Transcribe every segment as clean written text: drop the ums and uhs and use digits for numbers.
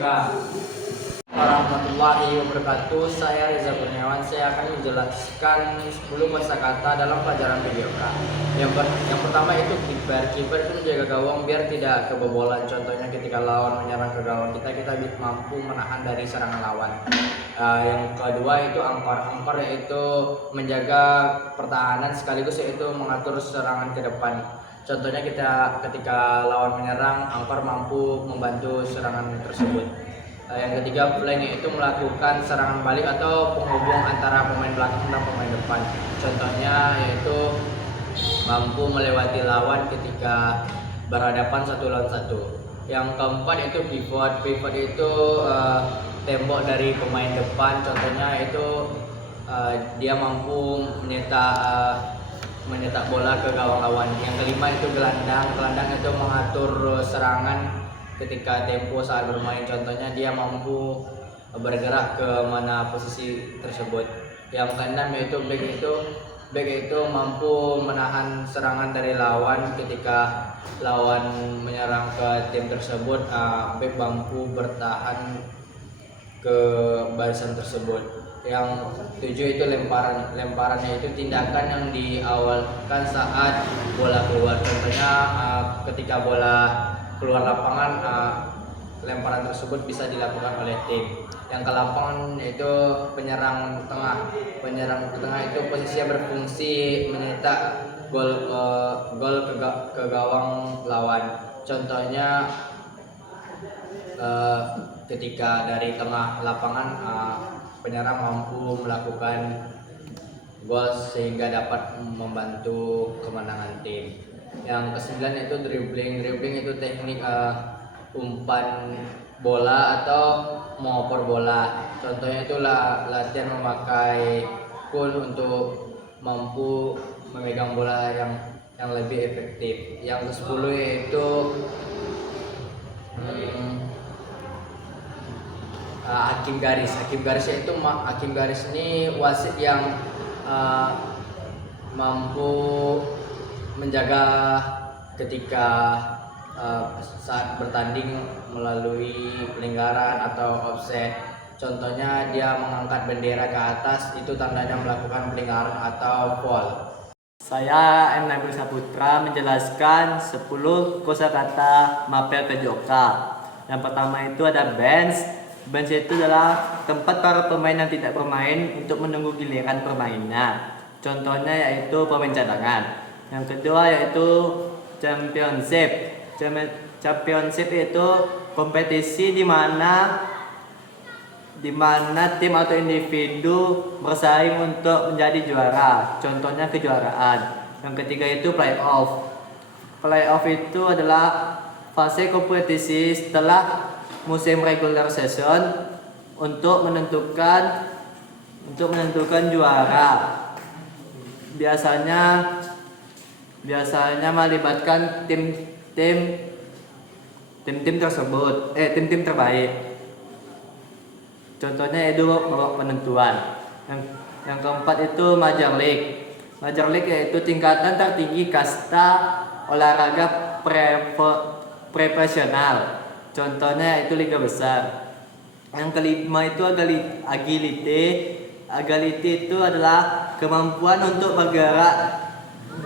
Yoga. Warahmatullahi wabarakatuh. Saya Reza Kurniawan. Saya akan menjelaskan 10 kosakata dalam pelajaran videoka. Yang pertama itu kiper. Kiper itu menjaga gawang biar tidak kebobolan. Contohnya ketika lawan menyerang ke gawang kita mampu menahan dari serangan lawan. Yang kedua itu angkor. Angkor yaitu menjaga pertahanan sekaligus yaitu mengatur serangan ke depan. Contohnya ketika lawan menyerang, angkor mampu membantu serangan tersebut. Yang ketiga, flank yaitu melakukan serangan balik atau penghubung antara pemain belakang dan pemain depan. Contohnya yaitu mampu melewati lawan ketika berhadapan satu lawan satu. Yang keempat itu pivot. Pivot itu tembok dari pemain depan. Contohnya itu dia mampu menyetak bola ke gawang lawan. Yang kelima itu gelandang. Gelandang itu mengatur serangan ketika tempo saat bermain. Contohnya dia mampu bergerak ke mana posisi tersebut. Yang keenam yaitu back itu mampu menahan serangan dari lawan ketika lawan menyerang ke tim tersebut. Back mampu bertahan ke barisan tersebut. Yang tujuh itu lemparan. Lemparannya itu tindakan yang diawalkan saat bola keluar. Contohnya ketika bola keluar lapangan, lemparan tersebut bisa dilakukan oleh tim. Yang ke lapangan itu penyerang tengah. Penyerang tengah itu posisinya berfungsi menyetak gol ke gawang lawan. Contohnya ketika dari tengah lapangan penyerang mampu melakukan gol sehingga dapat membantu kemenangan tim. Yang kesembilan itu dribbling. Dribbling itu teknik umpan bola atau mengoper bola. Contohnya itu latihan memakai kun untuk mampu memegang bola yang lebih efektif. Yang ke-10 yaitu hakim garis. Hakim garis ini wasit yang mampu menjaga ketika saat bertanding melalui pelanggaran atau offset. Contohnya dia mengangkat bendera ke atas, itu tandanya melakukan pelanggaran atau foul. Saya M. Nabil Saputra menjelaskan 10 kosakata mapel videoka. Yang pertama itu ada bench. Bench itu adalah tempat para pemain yang tidak bermain untuk menunggu giliran permainnya. Contohnya yaitu pemain cadangan. Yang kedua yaitu championship. Championship itu kompetisi di mana tim atau individu bersaing untuk menjadi juara. Contohnya kejuaraan. Yang ketiga itu playoff. Playoff itu adalah fase kompetisi setelah musim regular season untuk menentukan juara. Biasanya melibatkan tim-tim tersebut, tim-tim terbaik. Contohnya itu babak penentuan. Yang keempat itu Major League. Major League yaitu tingkatan tertinggi kasta olahraga profesional. Contohnya itu liga besar. Yang kelima itu agility. Agility itu adalah kemampuan untuk bergerak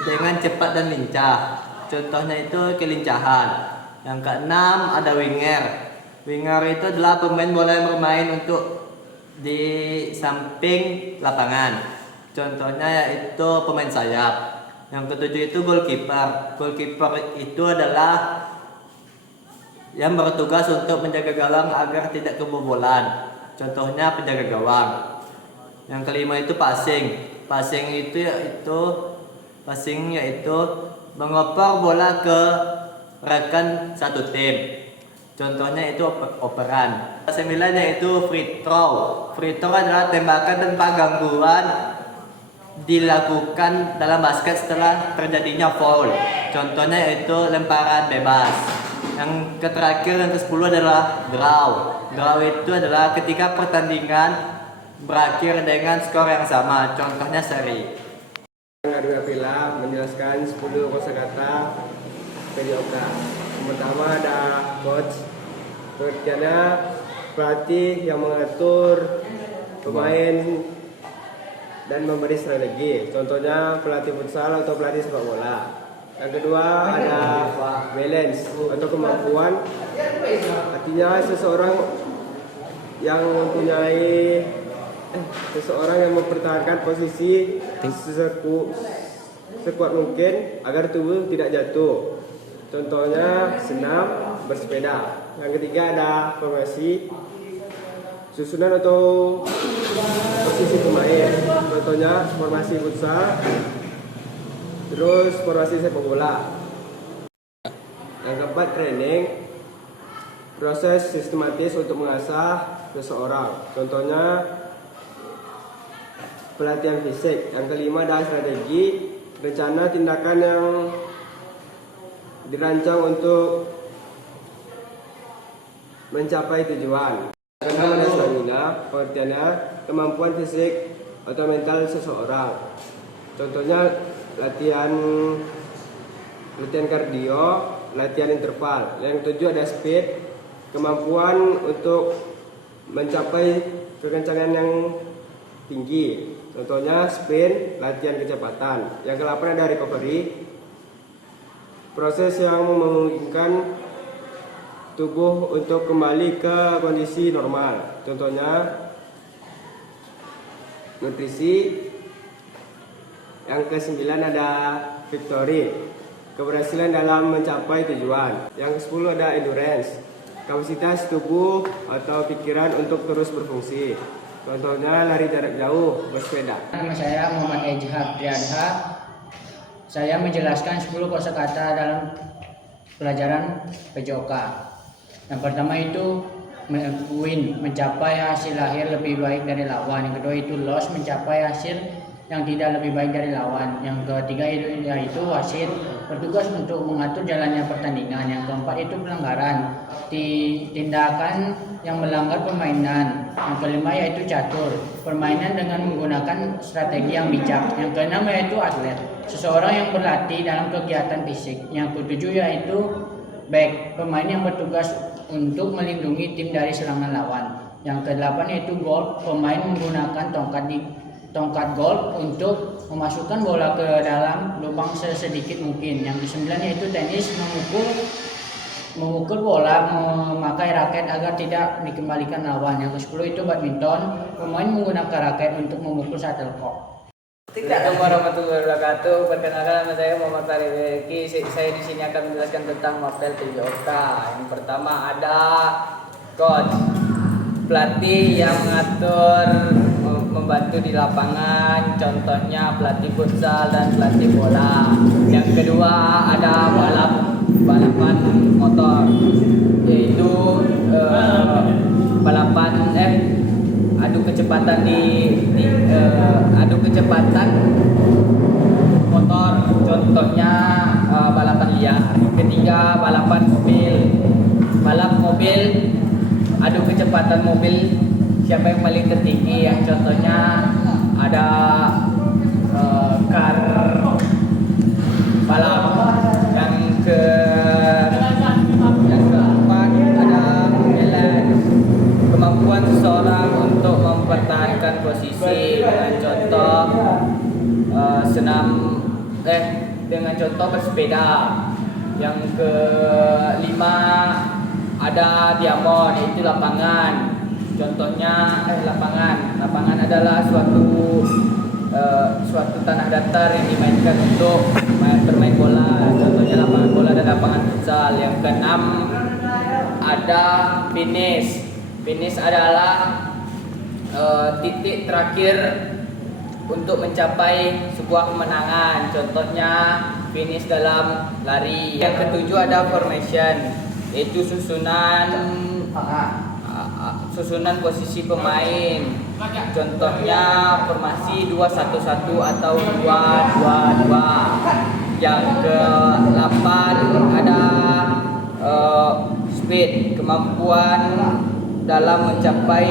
dengan cepat dan lincah. Contohnya itu kelincahan. Yang keenam ada winger. Winger itu adalah pemain bola yang bermain untuk di samping lapangan. Contohnya yaitu pemain sayap. Yang ketujuh itu goalkeeper. Goalkeeper itu adalah yang bertugas untuk menjaga gawang agar tidak kebobolan. Contohnya penjaga gawang. Yang kelima itu passing. Passing yaitu mengoper bola ke rekan satu tim. Contohnya itu operan. Sembilan yaitu free throw. Free throw adalah tembakan tanpa gangguan dilakukan dalam basket setelah terjadinya foul. Contohnya yaitu lemparan bebas. Yang terakhir yang ke-10 adalah draw. Draw itu adalah ketika pertandingan berakhir dengan skor yang sama. Contohnya seri. Adu Apila menjelaskan 10 kosakata videoka. Yang pertama ada coach. Pengertiannya pelatih yang mengatur pemain dan memberi strategi. Contohnya pelatih futsal atau pelatih sepak bola. Yang kedua ada balance atau kemampuan. Artinya seseorang yang mempertahankan posisi sekuat mungkin agar tubuh tidak jatuh. Contohnya senam, bersepeda. Yang ketiga ada formasi, susunan atau posisi pemain. Contohnya formasi futsal, terus formasi sepak bola. Yang keempat training, proses sistematis untuk mengasah seseorang. Contohnya pelatihan fisik. Yang kelima ada strategi, rencana tindakan yang dirancang untuk mencapai tujuan. Keenam ada stamina, pengertiannya kemampuan fisik atau mental seseorang. Contohnya latihan kardio, latihan interval. Yang ketujuh ada speed, kemampuan untuk mencapai kekencangan yang tinggi. Contohnya sprint, latihan kecepatan. Yang ke-8 ada recovery, proses yang memungkinkan tubuh untuk kembali ke kondisi normal. Contohnya nutrisi. Yang ke-9 ada victory, keberhasilan dalam mencapai tujuan. Yang ke-10 ada endurance, kapasitas tubuh atau pikiran untuk terus berfungsi. Contohnya lari jarak jauh, bersepeda. Nama saya Muhammad Ejhab Riyadha. Saya menjelaskan 10 kosakata dalam pelajaran PJOK. Yang pertama itu win, mencapai hasil lahir lebih baik dari lawan. Yang kedua itu loss, mencapai hasil yang tidak lebih baik dari lawan. Yang ketiga yaitu wasit, bertugas untuk mengatur jalannya pertandingan. Yang keempat itu pelanggaran, tindakan yang melanggar permainan. Yang kelima yaitu catur, permainan dengan menggunakan strategi yang bijak. Yang keenam yaitu atlet, seseorang yang berlatih dalam kegiatan fisik. Yang ketujuh yaitu back, pemain yang bertugas untuk melindungi tim dari serangan lawan. Yang kedelapan yaitu goal, pemain menggunakan tongkat golf untuk memasukkan bola ke dalam lubang sesedikit mungkin. Yang kesembilan yaitu tenis, memukul bola memakai raket agar tidak dikembalikan lawan. Yang ke-10 itu badminton, pemain menggunakan raket untuk memukul shuttlecock. Assalamualaikum warahmatullahi wabarakatuh. Perkenalkan, nama saya Muhammad Farid Reki. Saya di sini akan menjelaskan tentang mapel PJOK. Yang pertama ada coach, pelatih yang mengatur, membantu di lapangan, contohnya pelatih futsal dan pelatih bola. Yang kedua ada balapan motor, yaitu balapan adu kecepatan adu kecepatan motor, contohnya balapan liar. Ketiga balapan mobil, adu kecepatan mobil, siapa yang paling tertinggi. Yang contohnya ada car balap. Yang keempat ada kemampuan seseorang untuk mempertahankan posisi dengan contoh dengan contoh bersepeda. Yang kelima ada diamond, yaitu lapangan. Contohnya lapangan adalah suatu tanah datar yang dimainkan untuk bermain bola. Contohnya lapangan bola dan lapangan futsal. Yang keenam ada finish. Finish adalah titik terakhir untuk mencapai sebuah kemenangan. Contohnya finish dalam lari. Yang ketujuh ada formation, yaitu susunan posisi pemain. Contohnya formasi 2-1-1 atau 2-2-2. Yang ke-8 ada speed, kemampuan dalam mencapai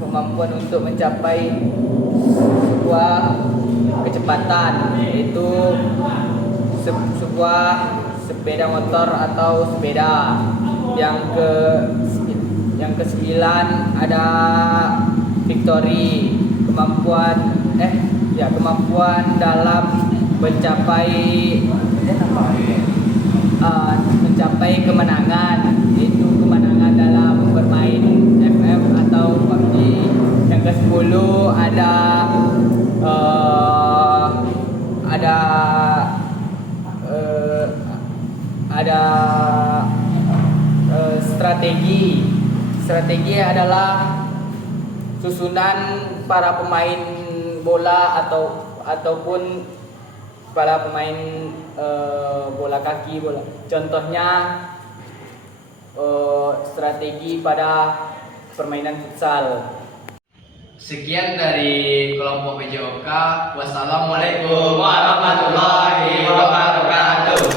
kemampuan untuk mencapai sebuah kecepatan, yaitu sebuah sepeda motor atau sepeda. yang ke-9 ada victory, kemampuan dalam mencapai kemenangan, yaitu kemenangan dalam bermain FF atau PUBG. Yang ke-10 strategi. Strategi adalah susunan para pemain bola ataupun para pemain bola kaki. Contohnya strategi pada permainan futsal. Sekian dari kelompok PJOK. Wassalamualaikum warahmatullahi wabarakatuh.